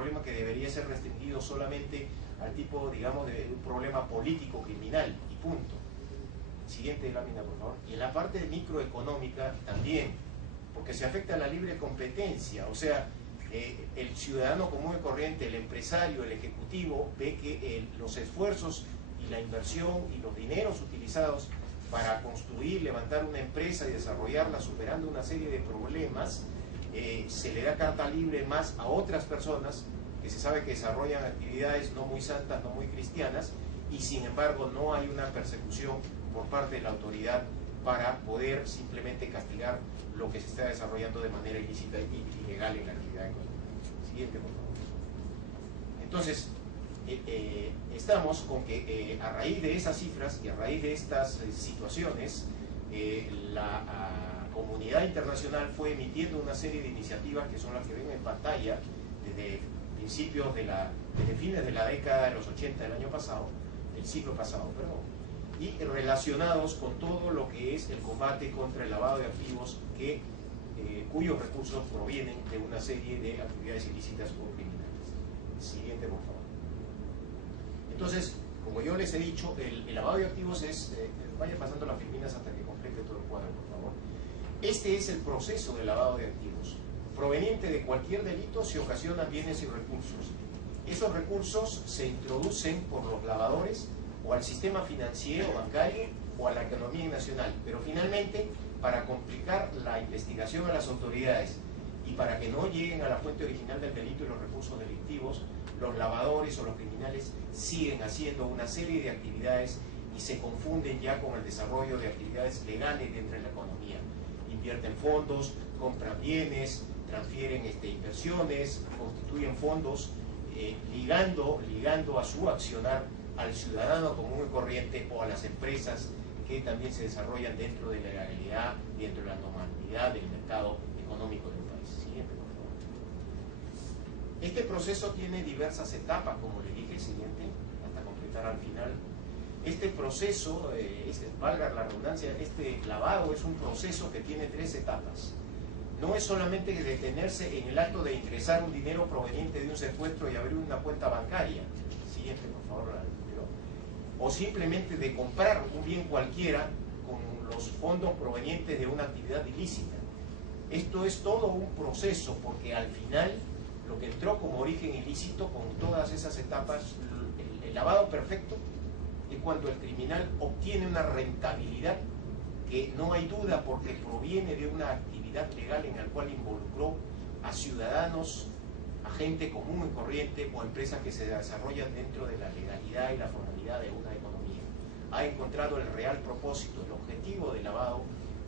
problema que debería ser restringido solamente al tipo, digamos, de un problema político criminal y punto. Siguiente lámina, por favor. Y en la parte microeconómica también, porque se afecta a la libre competencia, o sea, el ciudadano común y corriente, el empresario, el ejecutivo, ve que los esfuerzos y la inversión y los dineros utilizados para construir, levantar una empresa y desarrollarla superando una serie de problemas, se le da carta libre más a otras personas que se sabe que desarrollan actividades no muy santas, no muy cristianas, y sin embargo no hay una persecución por parte de la autoridad para poder simplemente castigar lo que se está desarrollando de manera ilícita y ilegal en la actividad económica. Siguiente, por favor. Entonces, estamos con que a raíz de esas cifras y a raíz de estas situaciones, la comunidad internacional fue emitiendo una serie de iniciativas que son las que ven en pantalla desde principios desde fines de la década de los 80 del año pasado, del siglo pasado, perdón, y relacionados con todo lo que es el combate contra el lavado de activos cuyos recursos provienen de una serie de actividades ilícitas o criminales. Siguiente, por favor. Entonces, como yo les he dicho, el lavado de activos es, vaya pasando las filminas hasta que complete todo el cuadro, por favor. Este es el proceso de lavado de activos. Proveniente de cualquier delito se ocasionan bienes y recursos. Esos recursos se introducen por los lavadores o al sistema financiero, bancario o a la economía nacional, pero finalmente, para complicar la investigación a las autoridades y para que no lleguen a la fuente original del delito y los recursos delictivos, los lavadores o los criminales siguen haciendo una serie de actividades y se confunden ya con el desarrollo de actividades legales dentro de la economía. Invierten fondos, compran bienes, transfieren inversiones, constituyen fondos, ligando a su accionar al ciudadano común y corriente o a las empresas que también se desarrollan dentro de la legalidad y dentro de la normalidad del mercado económico del país. Siguiente, por favor. Este proceso tiene diversas etapas, como le dije, siguiente, hasta completar al final. Este proceso, valga la redundancia, este lavado es un proceso que tiene 3 etapas. No es solamente detenerse en el acto de ingresar un dinero proveniente de un secuestro y abrir una cuenta bancaria. Siguiente, por favor, o simplemente de comprar un bien cualquiera con los fondos provenientes de una actividad ilícita. Esto es todo un proceso, porque al final lo que entró como origen ilícito con todas esas etapas, el lavado perfecto, es cuando el criminal obtiene una rentabilidad que no hay duda porque proviene de una actividad legal en la cual involucró a ciudadanos, a gente común y corriente o empresas que se desarrollan dentro de la legalidad y la formalidad de una economía. Ha encontrado el real propósito, el objetivo del lavado,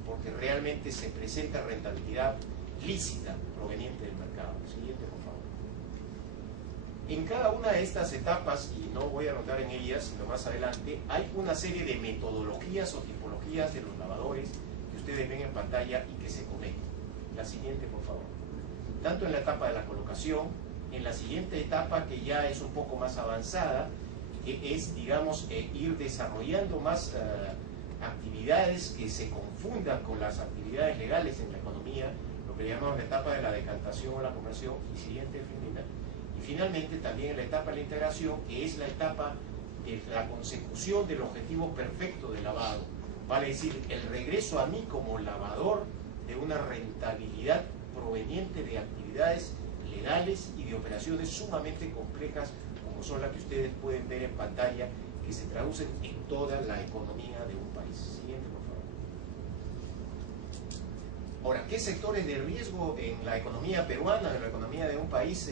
porque realmente se presenta rentabilidad lícita proveniente del mercado. Siguiente, por favor. En cada una de estas etapas, y no voy a anotar en ellas, sino más adelante, hay una serie de metodologías o tipologías de los lavadores que ustedes ven en pantalla y que se cometen. La siguiente, por favor. Tanto en la etapa de la colocación, en la siguiente etapa que ya es un poco más avanzada, que es, digamos, ir desarrollando más actividades que se confundan con las actividades legales en la economía, lo que llamamos la etapa de la decantación o la conversión, y siguiente, y finalmente también en la etapa de la integración, que es la etapa de la consecución del objetivo perfecto del lavado, vale decir, el regreso a mí como lavador de una rentabilidad proveniente de actividades legales y de operaciones sumamente complejas como son las que ustedes pueden ver en pantalla, que se traducen en toda la economía de un país. Siguiente, por favor. Ahora, ¿qué sectores de riesgo en la economía peruana, en la economía de un país,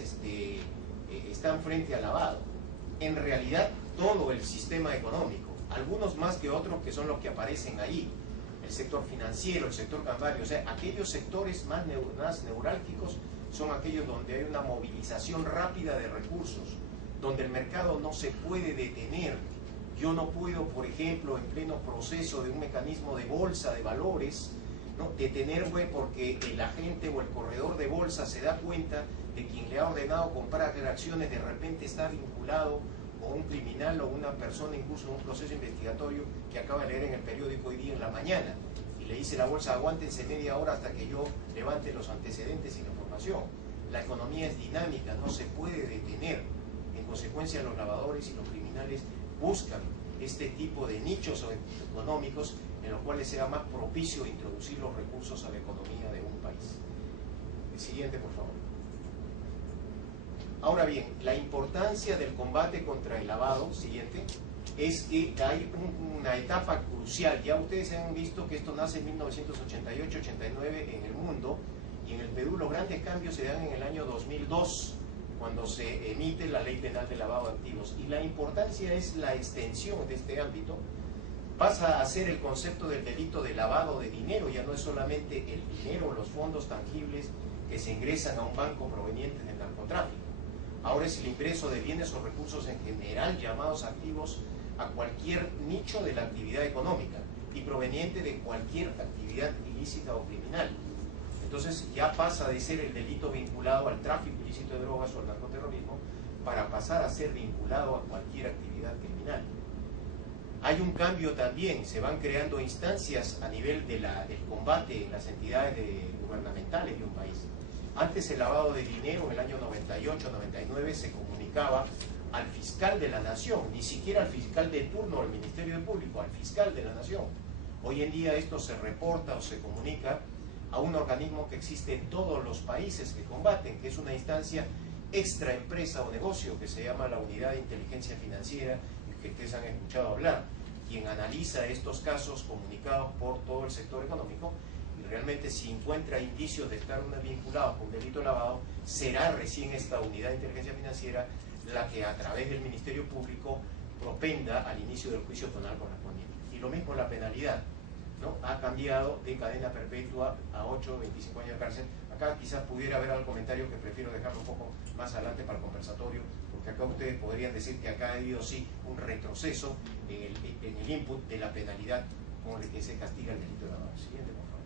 están frente al lavado? En realidad, todo el sistema económico, algunos más que otros que son los que aparecen ahí. El sector financiero, el sector cambiario, o sea, aquellos sectores más neurálgicos son aquellos donde hay una movilización rápida de recursos, donde el mercado no se puede detener. Yo no puedo, por ejemplo, en pleno proceso de un mecanismo de bolsa de valores, ¿no?, detenerme porque el agente o el corredor de bolsa se da cuenta de quien le ha ordenado comprar acciones de repente está vinculado o un criminal o una persona incluso en un proceso investigatorio que acaba de leer en el periódico hoy día en la mañana y le dice la bolsa, aguántense media hora hasta que yo levante los antecedentes y la información. La economía es dinámica, no se puede detener. En consecuencia, los lavadores y los criminales buscan este tipo de nichos económicos en los cuales sea más propicio introducir los recursos a la economía de un país. El siguiente, por favor. Ahora bien, la importancia del combate contra el lavado, siguiente, es que hay una etapa crucial. Ya ustedes han visto que esto nace en 1988-89 en el mundo, y en el Perú los grandes cambios se dan en el año 2002, cuando se emite la Ley Penal de Lavado de Activos. Y la importancia es la extensión de este ámbito. Pasa a ser el concepto del delito de lavado de dinero, ya no es solamente el dinero, los fondos tangibles que se ingresan a un banco provenientes del narcotráfico. Ahora es el ingreso de bienes o recursos en general llamados activos a cualquier nicho de la actividad económica y proveniente de cualquier actividad ilícita o criminal. Entonces ya pasa de ser el delito vinculado al tráfico ilícito de drogas o al narcoterrorismo para pasar a ser vinculado a cualquier actividad criminal. Hay un cambio también, se van creando instancias a nivel del combate en las entidades gubernamentales de un país. Antes el lavado de dinero en el año 98-99 se comunicaba al fiscal de la nación, ni siquiera al fiscal de turno del Ministerio Público, al fiscal de la nación. Hoy en día esto se reporta o se comunica a un organismo que existe en todos los países que combaten, que es una instancia extraempresa o negocio que se llama la Unidad de Inteligencia Financiera, que ustedes han escuchado hablar, quien analiza estos casos comunicados por todo el sector económico, y realmente si encuentra indicios de estar vinculados con un delito lavado, será recién esta Unidad de Inteligencia Financiera la que a través del Ministerio Público propenda al inicio del juicio penal correspondiente. Y lo mismo la penalidad, ¿no? Ha cambiado de cadena perpetua a 8 o 25 años de cárcel. Acá quizás pudiera haber algún comentario que prefiero dejarlo un poco más adelante para el conversatorio, porque acá ustedes podrían decir que acá ha habido sí un retroceso en el input de la penalidad con el que se castiga el delito de lavado. Siguiente, por favor.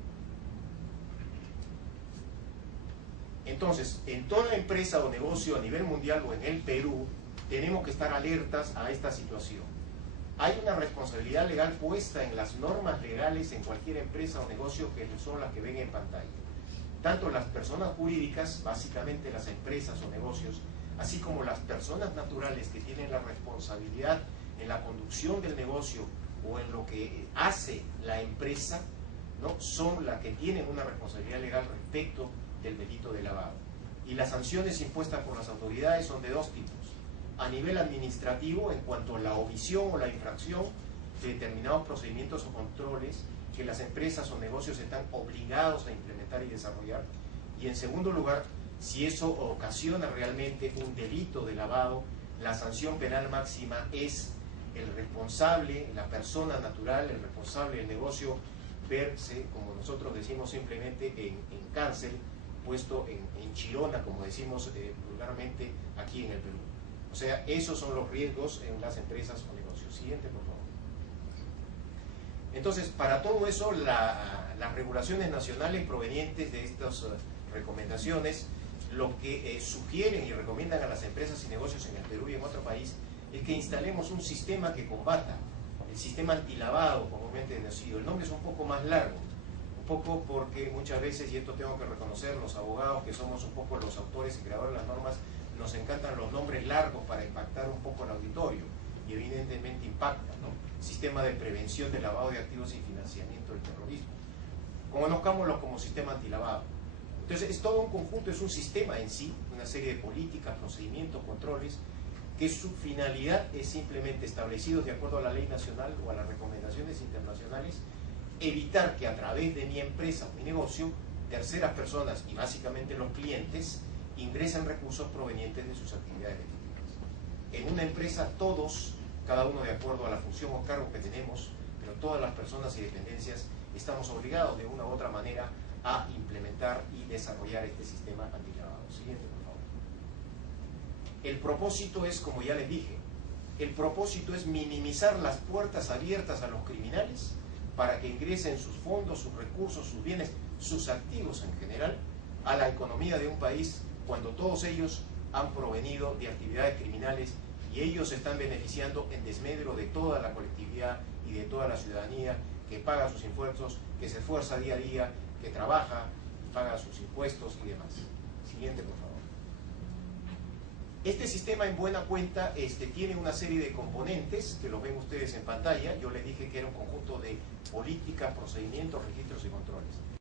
Entonces, en toda empresa o negocio a nivel mundial o en el Perú, tenemos que estar alertas a esta situación. Hay una responsabilidad legal puesta en las normas legales en cualquier empresa o negocio que son las que ven en pantalla. Tanto las personas jurídicas, básicamente las empresas o negocios, así como las personas naturales que tienen la responsabilidad en la conducción del negocio o en lo que hace la empresa, ¿no? Son las que tienen una responsabilidad legal respecto del delito de lavado. Y las sanciones impuestas por las autoridades son de dos tipos. A nivel administrativo, en cuanto a la omisión o la infracción de determinados procedimientos o controles que las empresas o negocios están obligados a implementar y desarrollar. Y en segundo lugar, si eso ocasiona realmente un delito de lavado, la sanción penal máxima es el responsable, la persona natural, el responsable del negocio, verse, como nosotros decimos simplemente, en cárcel, puesto en chirona, como decimos vulgarmente aquí en el Perú. O sea, esos son los riesgos en las empresas o negocios. Siguiente, por favor. Entonces, para todo eso, las regulaciones nacionales provenientes de estas recomendaciones, lo que sugieren y recomiendan a las empresas y negocios en el Perú y en otro país, es que instalemos un sistema que combata, el sistema antilavado, comúnmente conocido. El nombre es un poco más largo, un poco porque muchas veces, y esto tengo que reconocer, los abogados que somos un poco los autores y creadores de las normas, nos encantan los nombres largos para impactar un poco el auditorio, y evidentemente impacta, ¿no? Sistema de prevención de lavado de activos y financiamiento del terrorismo. Conozcámoslo como sistema antilavado. Entonces es todo un conjunto, es un sistema en sí, una serie de políticas, procedimientos, controles, que su finalidad es simplemente, establecidos de acuerdo a la ley nacional o a las recomendaciones internacionales, evitar que a través de mi empresa o mi negocio, terceras personas y básicamente los clientes, ingresen recursos provenientes de sus actividades legítimas. En una empresa todos, cada uno de acuerdo a la función o cargo que tenemos, pero todas las personas y dependencias estamos obligados de una u otra manera a implementar y desarrollar este sistema antilavado. Siguiente, por favor. El propósito es, como ya les dije, el propósito es minimizar las puertas abiertas a los criminales para que ingresen sus fondos, sus recursos, sus bienes, sus activos en general a la economía de un país cuando todos ellos han provenido de actividades criminales y ellos se están beneficiando en desmedro de toda la colectividad y de toda la ciudadanía que paga sus impuestos, que se esfuerza día a día, que trabaja y paga sus impuestos y demás. Siguiente, por favor. Este sistema, en buena cuenta, tiene una serie de componentes que los ven ustedes en pantalla. Yo les dije que era un conjunto de políticas, procedimientos, registros y controles.